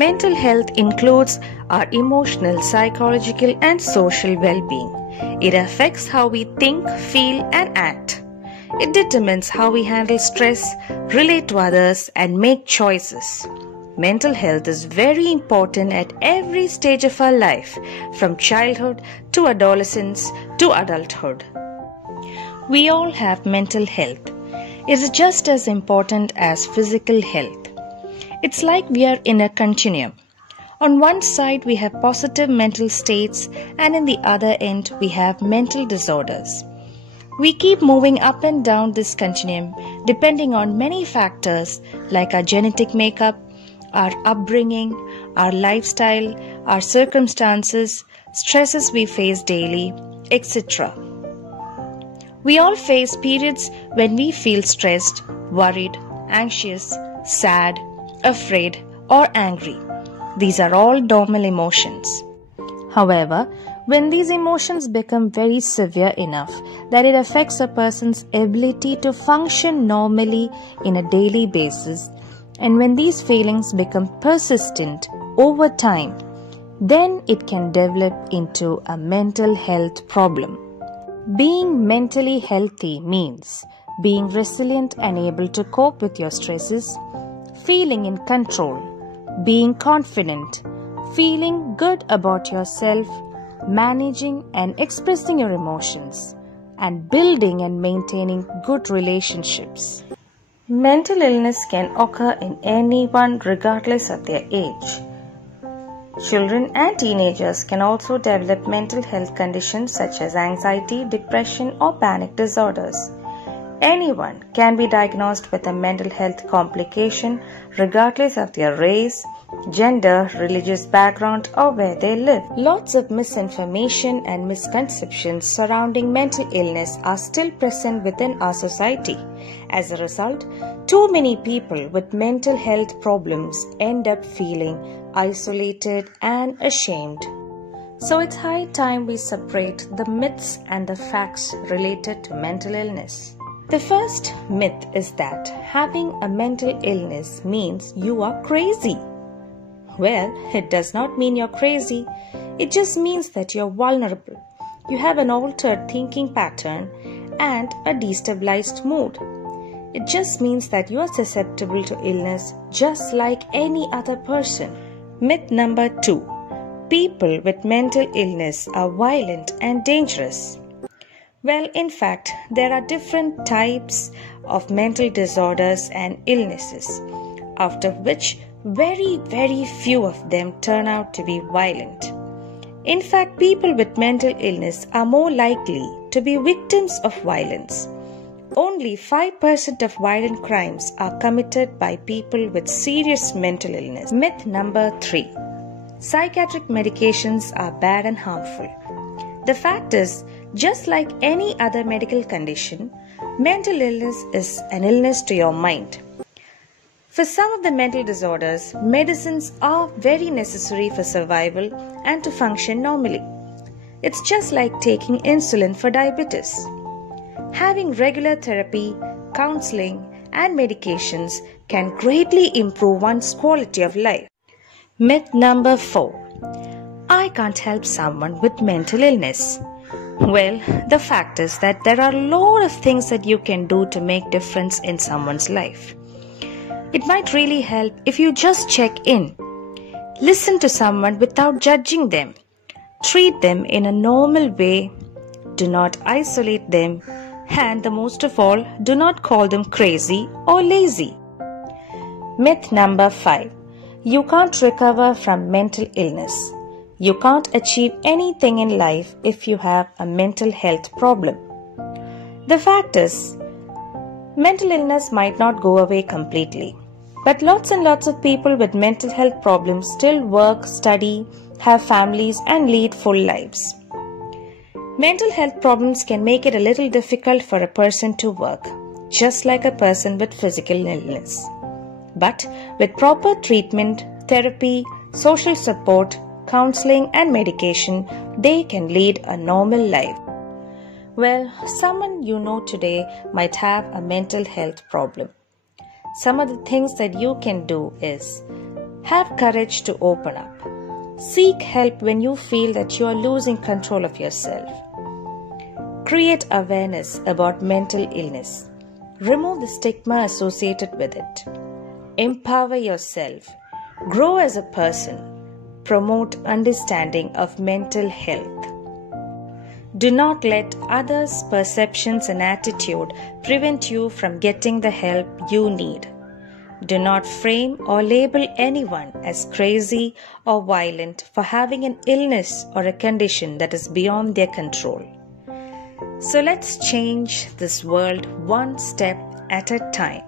Mental health includes our emotional, psychological, and social well being. It affects how we think, feel, and act. It determines how we handle stress, relate to others, and make choices. Mental health is very important at every stage of our life, from childhood to adolescence to adulthood. We all have mental health. It is just as important as physical health. It's like we are in a continuum. On one side, we have positive mental states, and in the other end, we have mental disorders. We keep moving up and down this continuum depending on many factors like our genetic makeup, our upbringing, our lifestyle, our circumstances, stresses we face daily, etc. We all face periods when we feel stressed, worried, anxious, sad, afraid, or angry. These are all normal emotions. However, when these emotions become very severe enough that it affects a person's ability to function normally in a daily basis, and when these feelings become persistent over time, then it can develop into a mental health problem. Being mentally healthy means being resilient and able to cope with your stresses, feeling in control, being confident, feeling good about yourself, managing and expressing your emotions, and building and maintaining good relationships. Mental illness can occur in anyone regardless of their age. Children and teenagers can also develop mental health conditions such as anxiety, depression, or panic disorders. Anyone can be diagnosed with a mental health complication regardless of their race, gender, religious background, or where they live. Lots of misinformation and misconceptions surrounding mental illness are still present within our society. As a result, too many people with mental health problems end up feeling isolated and ashamed. So it's high time we separate the myths and the facts related to mental illness. The first myth is that having a mental illness means you are crazy. Well, it does not mean you're crazy. It just means that you're vulnerable. You have an altered thinking pattern and a destabilized mood. It just means that you are susceptible to illness just like any other person. Myth number 2. People with mental illness are violent and dangerous. Well, in fact, there are different types of mental disorders and illnesses, out of which very few of them turn out to be violent. In fact, people with mental illness are more likely to be victims of violence. Only 5% of violent crimes are committed by people with serious mental illness. Myth number 3. Psychiatric medications are bad and harmful. The fact is, just like any other medical condition, mental illness is an illness to your mind. For some of the mental disorders, medicines are very necessary for survival and to function normally. It's just like taking insulin for diabetes. Having regular therapy, counseling, and medications can greatly improve one's quality of life. Myth number 4. I can't help someone with mental illness. Well, the fact is that there are a lot of things that you can do to make difference in someone's life. It might really help if you just check in. Listen to someone without judging them. Treat them in a normal way. Do not isolate them. And the most of all, do not call them crazy or lazy. Myth number 5. You can't recover from mental illness. You can't achieve anything in life if you have a mental health problem. The fact is, mental illness might not go away completely. But lots and lots of people with mental health problems still work, study, have families, and lead full lives. Mental health problems can make it a little difficult for a person to work, just like a person with physical illness. But with proper treatment, therapy, social support, counseling, and medication, they can lead a normal life. Well, someone you know today might have a mental health problem. Some of the things that you can do is Have courage to open up. Seek help when you feel that you are losing control of yourself. Create awareness about mental illness. Remove the stigma associated with it. Empower yourself. Grow as a person. Promote understanding of mental health. Do not let others' perceptions and attitude prevent you from getting the help you need. Do not frame or label anyone as crazy or violent for having an illness or a condition that is beyond their control. So let's change this world one step at a time.